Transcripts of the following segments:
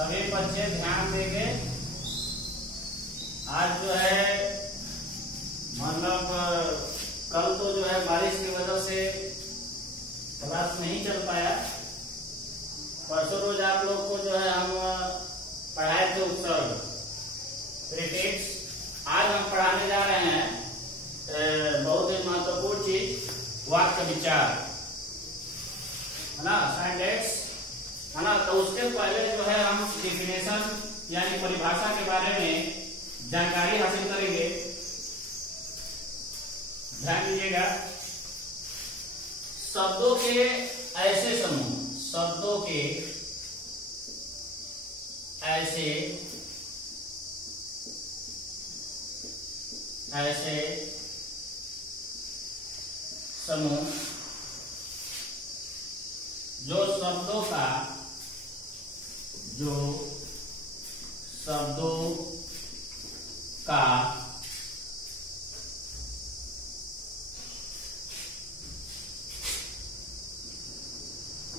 सभी बच्चे ध्यान देंगे। आज जो है मतलब कल तो जो है बारिश की वजह से क्लास नहीं चल पाया। परसों रोज आप लोग को जो है हम पढ़ाए थे उपसर्ग प्रीफिक्स। आज हम पढ़ाने जा रहे हैं बहुत ही महत्वपूर्ण चीज, वाक्य विचार, है ना, सिंटैक्स, है ना। तो उसके पहले जो है हम डिफिनेशन यानी परिभाषा के बारे में जानकारी हासिल करेंगे। ध्यान दीजिएगा। शब्दों के ऐसे समूह, शब्दों के ऐसे समूह जो शब्दों का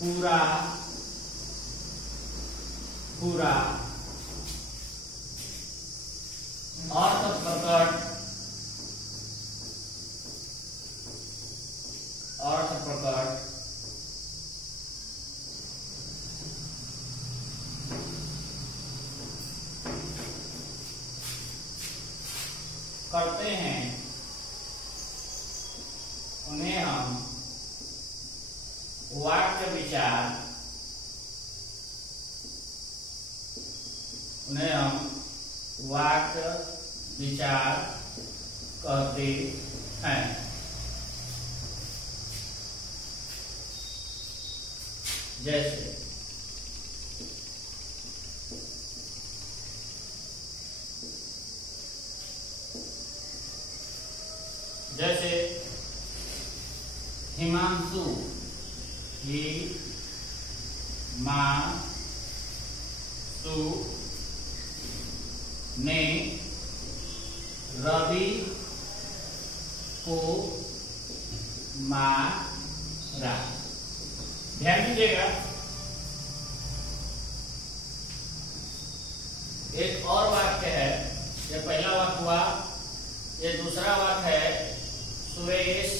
पूरा अर्थ प्रकट करते हैं, उन्हें हम वाक्य विचार कहते हैं। जैसे हिमांशु ने रवि को मारा। ध्यान दीजिएगा। एक और वाक्य है, ये पहला वाक्य हुआ, ये दूसरा वाक्य है। सुरेश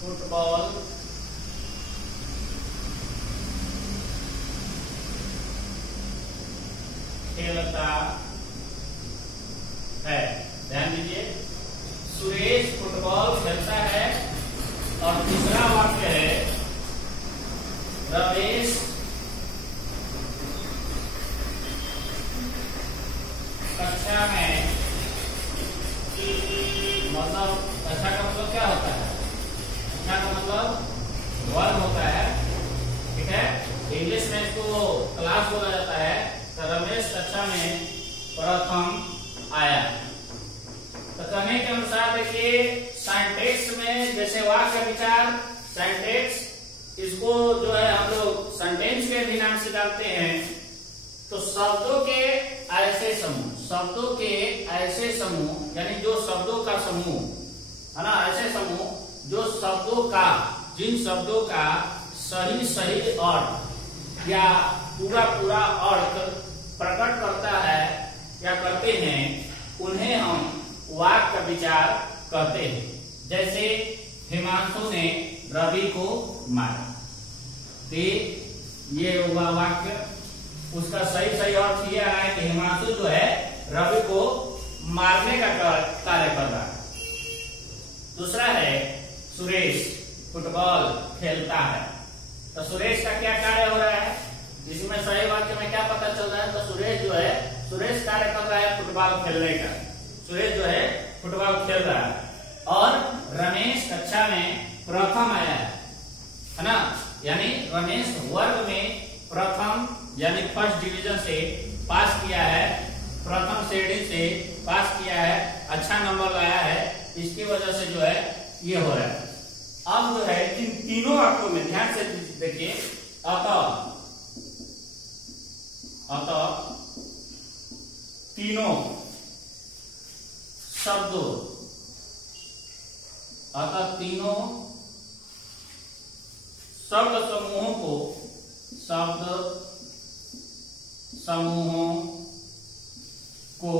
फुटबॉल खेलता है। ध्यान दीजिए, सुरेश फुटबॉल खेलता है। और तीसरा वाक्य है रमेश कक्षा में, मतलब कक्षा का मतलब क्या होता है? कक्षा का मतलब वर्ग होता है, ठीक है। इंग्लिश में इसको क्लास बोला जाता है। तो रमेश कक्षा में प्रथम आया। तो कहने के अनुसार देखिए, सिंटैक्स में जैसे वाक्य विचार, सिंटैक्स, इसको जो है हम लोग सेंटेंस के भी नाम से डालते हैं। तो शब्दों के ऐसे समूह यानी जो शब्दों का समूह, है ना, ऐसे समूह जो जिन शब्दों का सही अर्थ या पूरा अर्थ प्रकट करता है या करते हैं, उन्हें हम वाक्य विचार कहते हैं। जैसे हिमांशु ने रवि को मारा। तो ये होगा वाक्य। उसका सही अर्थ यह है कि हिमांशु जो है रवि को मारने का कार्य कर रहा है। दूसरा है सुरेश फुटबॉल खेलता है। तो सुरेश का क्या कार्य हो रहा है? इसमें सही वाक्य में क्या पता चल रहा है? तो सुरेश कार्य कर रहा है फुटबॉल खेलने का। सुरेश जो है फुटबॉल खेल रहा है। और रमेश कक्षा में प्रथम आया है ना, यानी रमेश वर्ग में प्रथम यानी फर्स्ट डिवीजन से पास किया है, प्रथम श्रेणी से पास किया है, अच्छा नंबर लाया है। इसकी वजह से जो है ये हो रहा है। अब जो है इन तीनों वाक्यों में ध्यान से देखिए, अतः तीनों शब्दों, अतः तीनों शब्द समूहों को समूहों को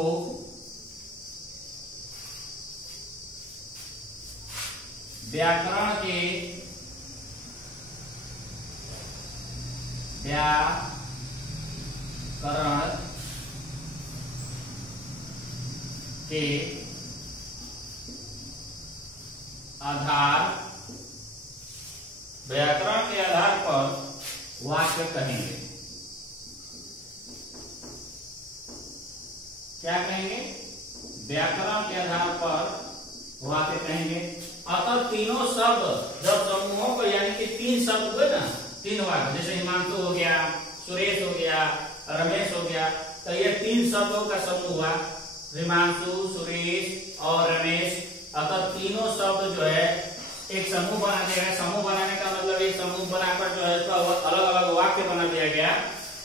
व्याकरण के व्याकरण के आधार पर वाक्य कहेंगे। क्या कहेंगे? व्याकरण के आधार पर वाक्य कहेंगे। अतः तीनों शब्द जब समूहों को, यानी कि 3 शब्द हुए ना, 3 वाक्य, जैसे हिमांशु हो गया, सुरेश हो गया, रमेश हो गया, तो ये 3 शब्दों का समूह हुआ, हिमांशु, सुरेश और रमेश। अतः तीनों शब्द जो है एक समूह बना दिया गया। समूह बनाने का मतलब एक समूह बनाकर जो है अलग अलग वाक्य बना दिया गया।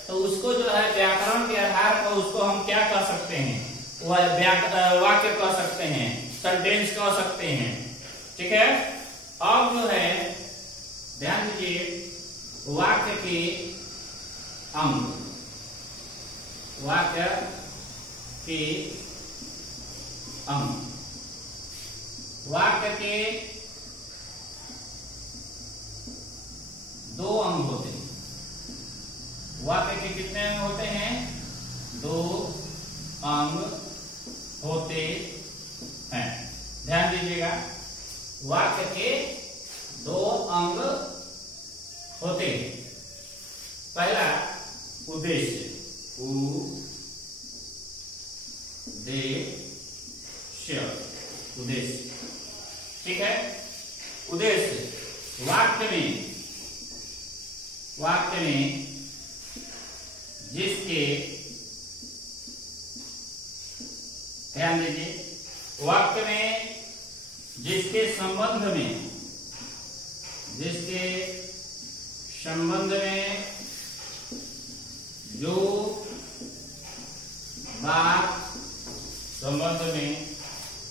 तो उसको जो है व्याकरण के आधार पर उसको हम क्या कह सकते हैं? वाक्य कह सकते हैं, सेंटेंस कह सकते हैं। ठीक है। अब जो है ध्यान दीजिए, वाक्य के अंग, वाक्य के अंग, वाक्य के 2 अंग होते हैं। वाक्य के कितने अंग होते हैं? 2 अंग होते हैं। ध्यान दीजिएगा, वाक्य के 2 अंग होते हैं। पहला उद्देश्य, उद्देश्य। ठीक है। उद्देश्य वाक्य में जिसके, ध्यान दीजिए, वाक्य में जिसके संबंध में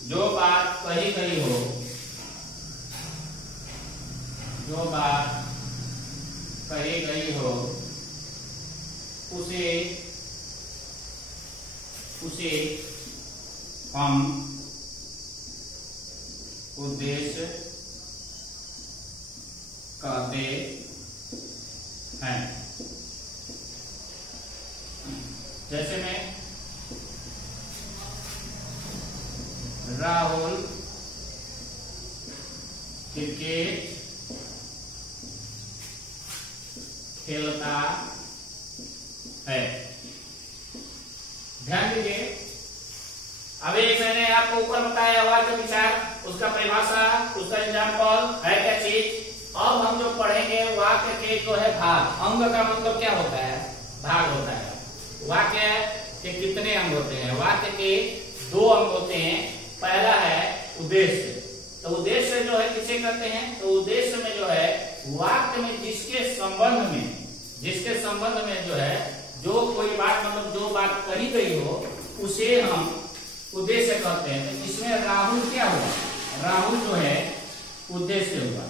जो बात कही गई हो, उसे हम उद्देश्य कहते हैं। जैसे में राहुल क्रिकेट खेलता है। ध्यान दीजिए, अभी मैंने आपको ऊपर बताया वाक्य विचार, उसका परिभाषा, उसका एग्जाम्पल है क्या चीज। अब हम जो पढ़ेंगे वाक्य के जो है भाग। अंग का मतलब क्या होता है? भाग होता है। वाक्य के कितने अंग होते हैं? वाक्य के 2 अंग होते हैं। पहला है उद्देश्य। तो उद्देश्य जो है किसे कहते हैं? तो उद्देश्य में जो है वाक्य में जिसके संबंध में जो है जो कोई बात, मतलब जो बात कही गई हो, उसे हम उद्देश्य कहते हैं। तो इसमें राहुल क्या हुआ? राहुल जो है उद्देश्य हुआ।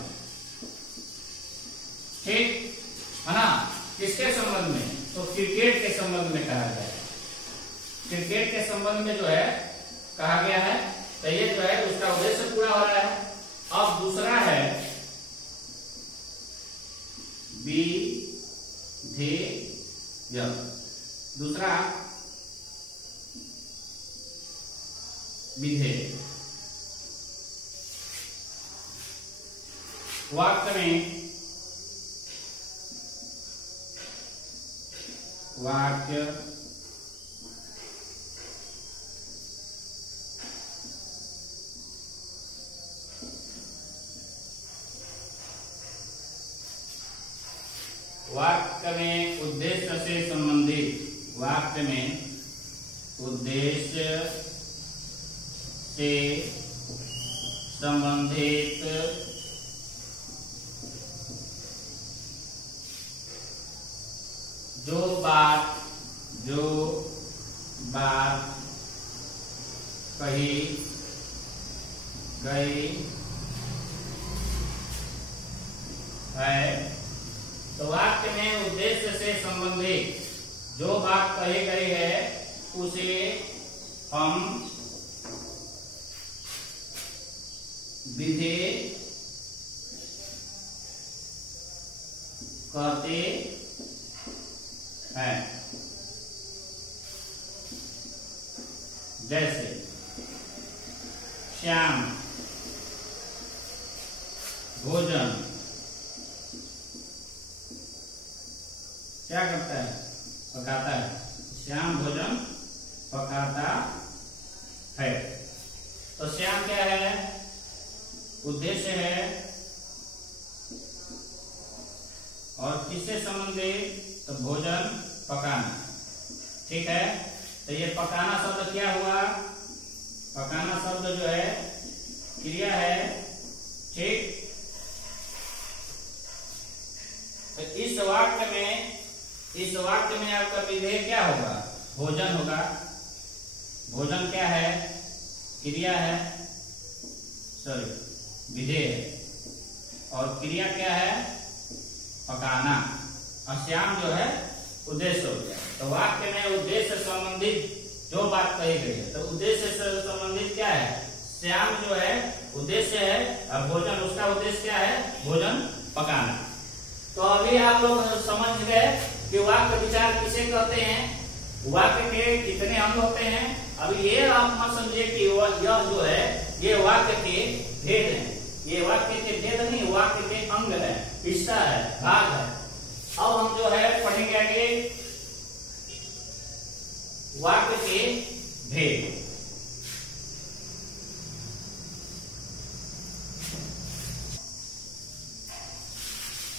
ठीक है ना। किसके संबंध में? तो क्रिकेट के संबंध में कहा गया है। क्रिकेट के संबंध में जो है कहा गया है, तो ये जो है उसका उद्देश्य पूरा हो रहा है। अब दूसरा है विधेय। दूसरा विधेय। वाक्य में उद्देश्य से संबंधित, वाक्य में उद्देश्य से संबंधित जो बात कही गई है। तो वाक्य में उद्देश्य से संबंधित जो बात कही गई है उसे हम विधेय कहते हैं। जैसे श्याम भोजन क्या करता है? पकाता है। श्याम भोजन पकाता है। तो श्याम क्या है? उद्देश्य है और किससे संबंधित? तो भोजन पकाना। ठीक है, तो ये पकाना शब्द क्या हुआ? पकाना शब्द जो है क्रिया है। ठीक, तो इस वाक्य में आपका विधेय क्या होगा? भोजन होगा। भोजन क्या है? क्रिया है, सॉरी विधेय है, और क्रिया क्या है? पकाना। और श्याम जो है उद्देश्य हो गया। तो वाक्य में उद्देश्य से संबंधित जो बात कही गई है, तो उद्देश्य से संबंधित क्या है? श्याम जो है उद्देश्य है, और भोजन उसका उद्देश्य क्या है? भोजन पकाना। तो अभी आप लोग समझ गए कि वाक्य विचार किसे कहते हैं, वाक्य के कितने अंग होते हैं। अब ये आप मत समझिए कि यह जो है ये वाक्य के भेद है। ये वाक्य के भेद नहीं, वाक्य के अंग है, हिस्सा है, भाग है। अब हम जो है पढ़ेंगे आगे वाक्य के भेद।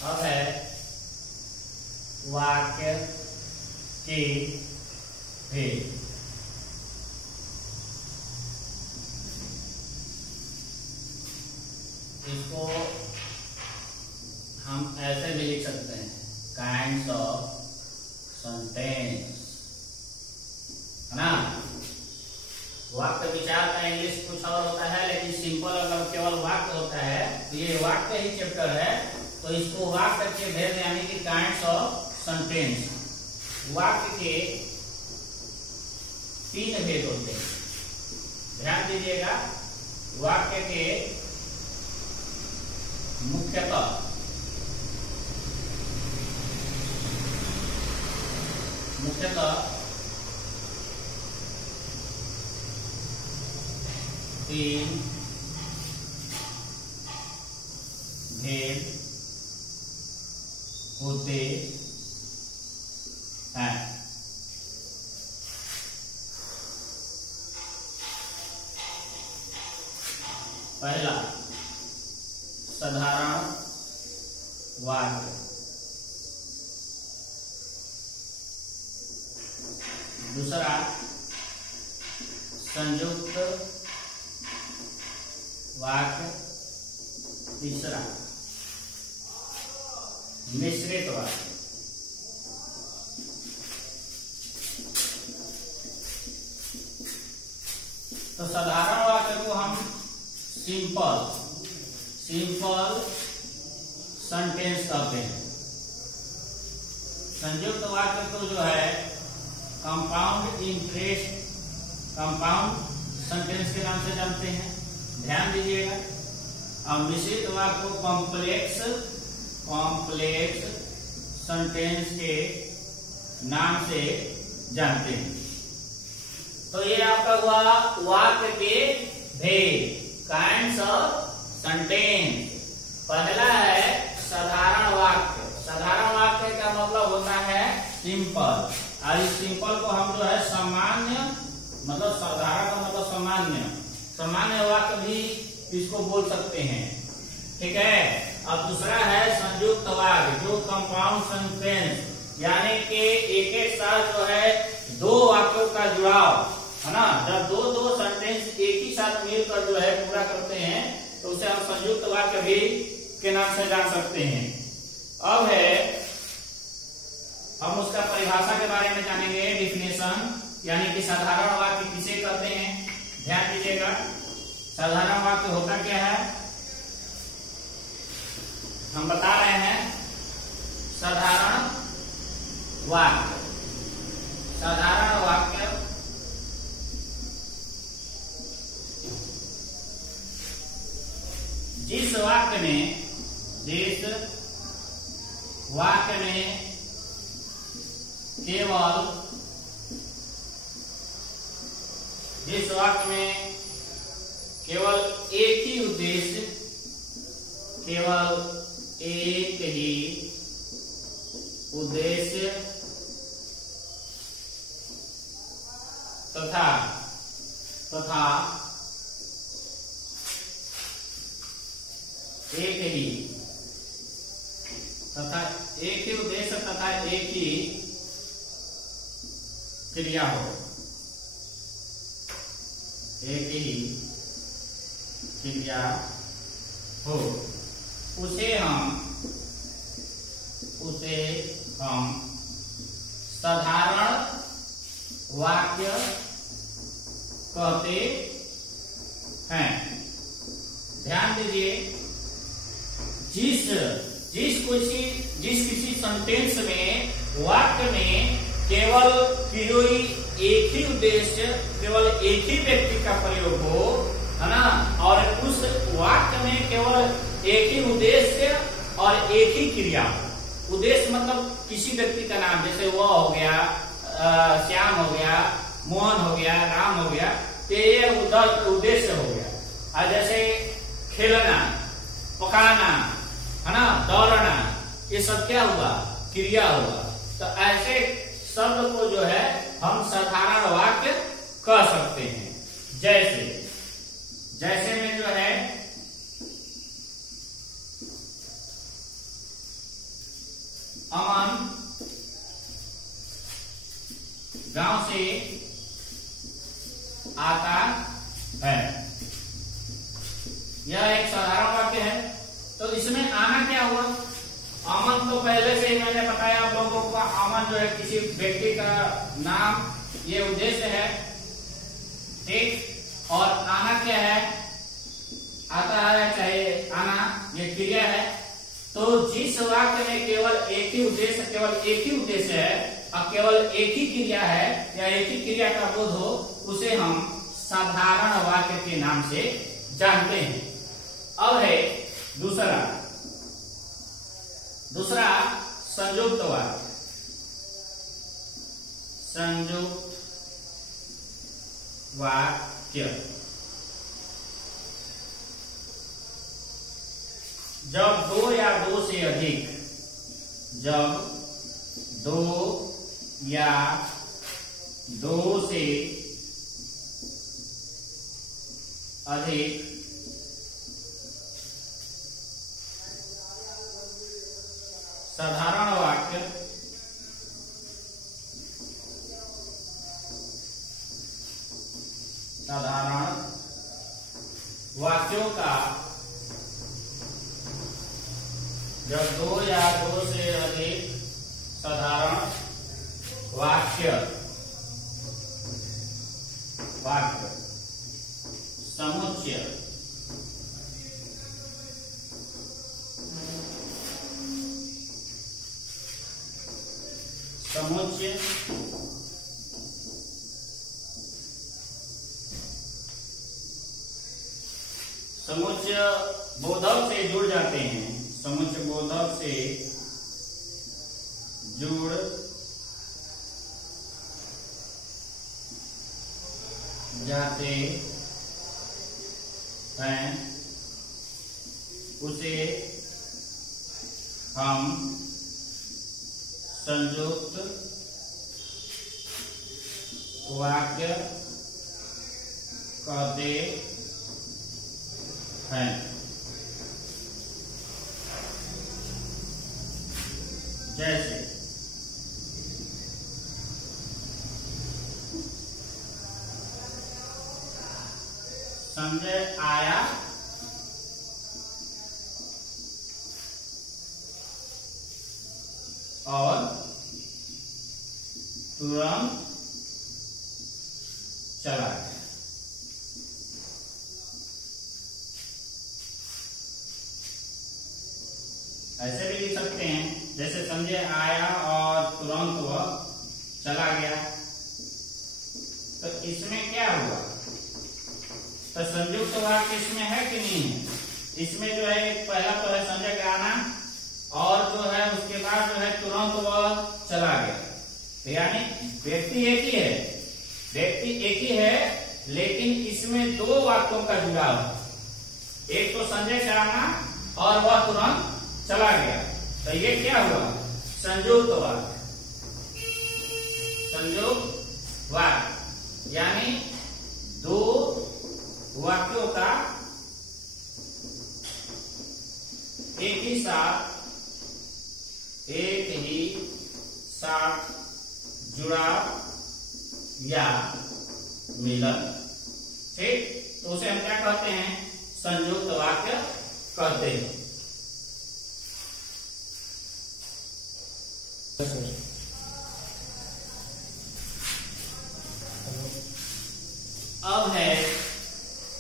अब है वाक्य के भेद। इसको हम ऐसे भी लिख सकते हैं, काइंड्स ऑफ सेंटेंस, है ना। वाक्य विचार का इंग्लिश कुछ और होता है, लेकिन सिंपल अगर केवल वाक्य होता है तो ये वाक्य ही चैप्टर है। तो इसको वाक्य के भेद यानी कि काइंड्स ऑफ सेंटेंस। वाक्य के 3 भेद होते हैं, ध्यान दीजिएगा। वाक्य के मुख्यतः तीन भेद होते हैं। पहला साधारण वाक्य, दूसरा संयुक्त वाक्य, तीसरा मिश्रित वाक्य। तो साधारण वाक्य को हम सिंपल सेंटेंस कहते हैं। संयुक्त वाक्य को जो है कंपाउंड सेंटेंस के नाम से जानते हैं, ध्यान दीजिएगा। और मिश्रित वाक्य को कॉम्प्लेक्स सेंटेंस के नाम से जानते हैं। तो ये आपका हुआ वाक्य के भेद, काइंड्स ऑफ सेंटेंस। पहला है साधारण वाक्य। साधारण वाक्य का मतलब होता है सिंपल, और इस सिंपल को हम जो है सामान्य, मतलब साधारण का मतलब सामान्य वाक्य भी इसको बोल सकते हैं। ठीक है। अब दूसरा है संयुक्त वाक्य, जो कंपाउंड सेंटेंस, यानी कि एक साथ जो है 2 वाक्यों का जुड़ाव, है ना। जब दो सेंटेंस एक ही साथ मिलकर जो है पूरा करते हैं तो उसे हम संयुक्त वाक्य भी के नाम से जान सकते हैं। अब है हम उसका परिभाषा के बारे में जानेंगे, डिफिनेशन, यानी कि साधारण वाक्य किसे कहते हैं। ध्यान दीजिएगा, साधारण वाक्य होता क्या है, हम बता रहे हैं। साधारण वाक्य साधारण वाक्य जिस वाक्य में केवल एक ही उद्देश्य तथा एक ही उद्देश्य तथा एक ही क्रिया हो, एक ही क्रिया हो, उसे हम साधारण वाक्य कहते हैं। ध्यान दीजिए, जिस किसी सेंटेंस में वाक्य में केवल कोई एक ही उद्देश्य, केवल एक ही व्यक्ति का प्रयोग हो, है ना, और उस वाक्य में केवल एक ही उद्देश्य और एक ही क्रिया। उद्देश्य मतलब किसी व्यक्ति का नाम, जैसे वह हो गया, श्याम हो गया, मोहन हो गया, राम हो गया, तो ये उद्देश्य हो गया। और जैसे खेलना, पकाना, है ना, दौड़ना, ये सब क्या हुआ? क्रिया हुआ। तो ऐसे शब्द को जो है हम साधारण वाक्य कह सकते हैं। जैसे में जो है अमन गांव से आता है, यह एक साधारण वाक्य है। तो इसमें आना क्या हुआ? अमन तो पहले से ही मैंने बताया आप लोगों को, अमन जो है किसी व्यक्ति का नाम, ये उद्देश्य है, ठीक। और आना क्या है? आता है, चाहे आना, ये क्रिया है। तो जिस वाक्य में केवल एक ही उद्देश्य है और केवल एक ही क्रिया है या एक ही क्रिया का बोध हो, उसे हम साधारण वाक्य के नाम से जानते हैं। अब है दूसरा संयुक्त वाक्य। संयुक्त वाक्य जब दो या दो से अधिक, साधारण वाक्य साधारण वाक्यों का जब दो या दो से अधिक साधारण वाक्य समुच्चय बोधक से जुड़ जाते हैं। समुच्चय बोधक से जुड़ जाते हैं, उसे हम संयुक्त वाक्य कहते हैं। जैसे संजय आया और तुरंत चला गया। ऐसे भी लिख सकते हैं, जैसे संजय आया और तुरंत वह चला गया। इसमें क्या हुआ, तो संयुक्त वाक्य इसमें है कि नहीं है? इसमें जो है पहला तो है संजय का आना, और जो है उसके बाद जो है तुरंत वह चला गया। तो यानी व्यक्ति एक ही है, व्यक्ति एक ही है, लेकिन इसमें दो वाक्यों का जुड़ाव है। एक तो संजय का आना और वह तुरंत चला गया, तो ये क्या हुआ, संयुक्त वाक्य। संयुक्त वाक्य यानी दो वाक्यों का एक ही साथ जुड़ाव या मिलन, ठीक, तो उसे हम क्या कहते हैं, संयुक्त वाक्य कहते हैं। अब है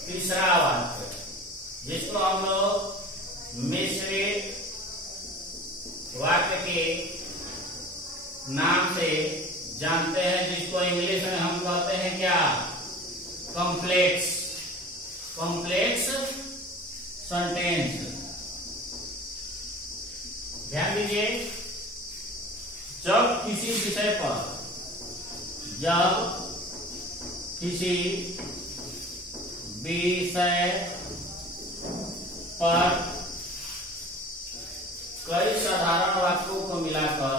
तीसरा वाक्य, जिसको हम लोग मिश्रित वाक्य के नाम से जानते हैं, जिसको इंग्लिश में हम कहते हैं क्या, कॉम्प्लेक्स सेंटेंस। ध्यान दीजिए, जब किसी विषय पर कई साधारण वाक्यों को मिलाकर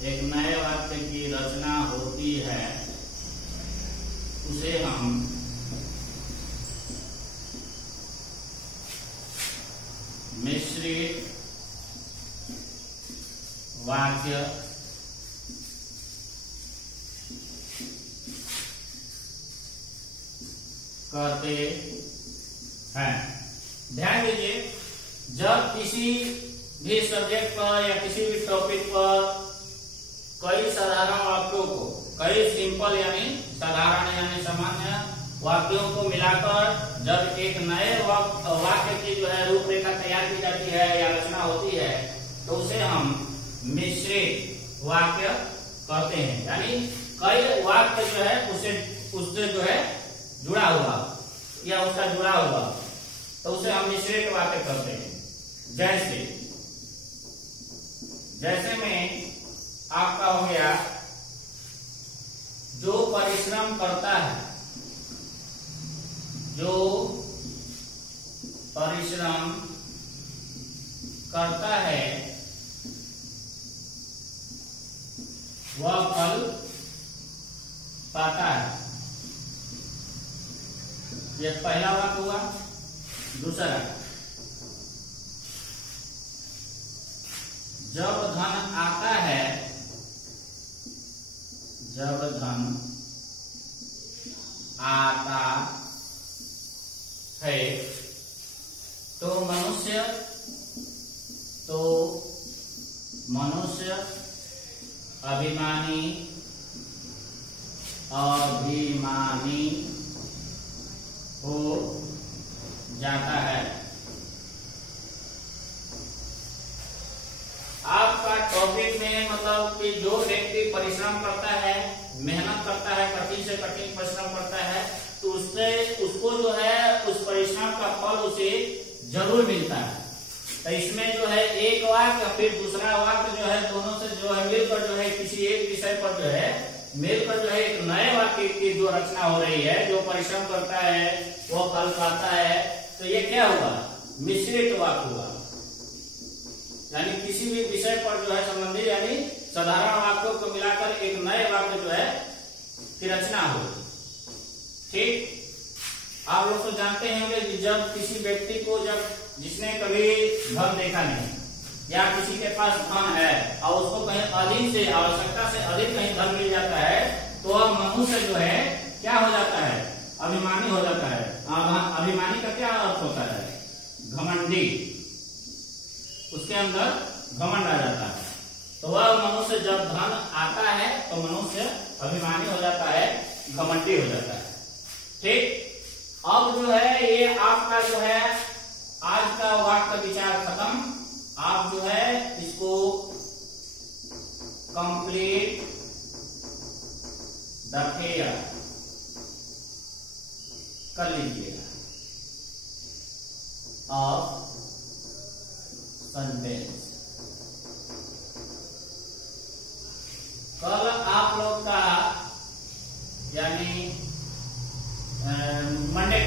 एक नए वाक्य की रचना होती है, उसे हम मिश्रित वाक्य कहते हैं। ध्यान दीजिए, जब किसी भी सब्जेक्ट पर या किसी भी टॉपिक पर कई साधारण वाक्यों को, कई सिंपल यानी साधारण यानी सामान्य वाक्यों को मिलाकर जब एक नए वाक्य की जो है रूपरेखा तैयार की जाती है या रचना होती है, तो उसे हम मिश्रित वाक्य कहते हैं। यानी कई वाक्य जो है उससे जो है जुड़ा हुआ या उसका जुड़ा हुआ, तो उसे हम मिश्रित वाक्य कहते हैं। जैसे में आपका हो गया, जो परिश्रम करता है, वह फल पाता है। यह पहला वाक्य हुआ। दूसरा, जब धन आता है, तो मनुष्य अभिमानी हो जाता है। आपका टॉपिक में मतलब कि जो व्यक्ति परिश्रम करता है, मेहनत करता है, कठिन से कठिन परिश्रम करता है, तो उसको जो है उस परिश्रम का फल उसे जरूर मिलता है। तो इसमें जो है एक वाक्य फिर दूसरा वाक्य जो है दोनों से जो है मिलकर जो है किसी एक विषय पर जो है मिलकर जो है एक नए वाक्य की जो रचना हो रही है, जो परिश्रम करता है वो फल पाता है, तो ये क्या हुआ, मिश्रित वाक्य हुआ। यानी किसी भी विषय पर जो है संबंधित यानी साधारण वाक्यों को मिलाकर एक नए वाक्य जो है की रचना हो। ठीक, आप लोग तो जानते होंगे कि जब किसी व्यक्ति को जिसने कभी धन देखा नहीं, या किसी के पास धन है और उसको कहीं अधिक से आवश्यकता से अधिक कहीं धन मिल जाता है तो वह मनुष्य जो है क्या हो जाता है, अभिमानी हो जाता है। अभिमानी का क्या अर्थ होता है, घमंडी, उसके अंदर घमंड आ जाता है। तो वह मनुष्य जब धन आता है तो मनुष्य अभिमानी हो जाता है, घमंडी हो जाता है। ठीक, अब जो है ये आपका जो है आज का वाक्य विचार खत्म। आप जो है इसको कंप्लीट द फेयर कर लीजिएगा ऑफ सेंटेंस। कल आप लोग का यानी मंडे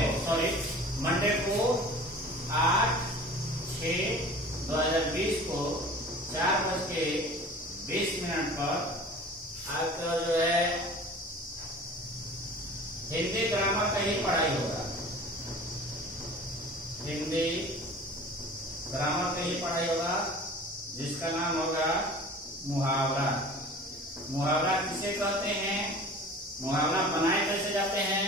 को 8/6/2020 को 4:20 पर आपका जो है हिंदी ग्रामर का ही पढ़ाई होगा। हिंदी ग्रामर का ही पढ़ाई होगा जिसका नाम होगा मुहावरा। मुहावरा किसे कहते हैं, मुहावरा बनाए कैसे जाते हैं,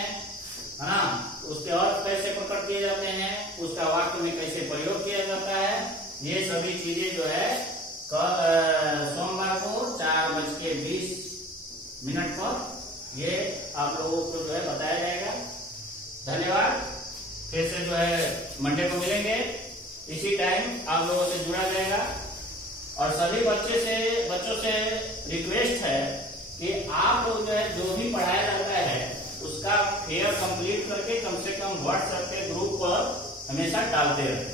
है ना, उसके अर्थ कैसे पकड़ दिए जाते हैं, उसका वाक्य में कैसे प्रयोग किया जाता है, ये सभी चीजें जो है सोमवार को 4:20 पर ये आप लोगों को जो है बताया जाएगा। धन्यवाद। फिर से जो है मंडे को मिलेंगे इसी टाइम, आप लोगों से जुड़ा जाएगा। और सभी बच्चों से रिक्वेस्ट है कि आप लोग जो है जो भी पढ़ाया जाता है उसका फेयर कंप्लीट करके कम से कम व्हाट्सएप के ग्रुप पर हमेशा डालते रहे।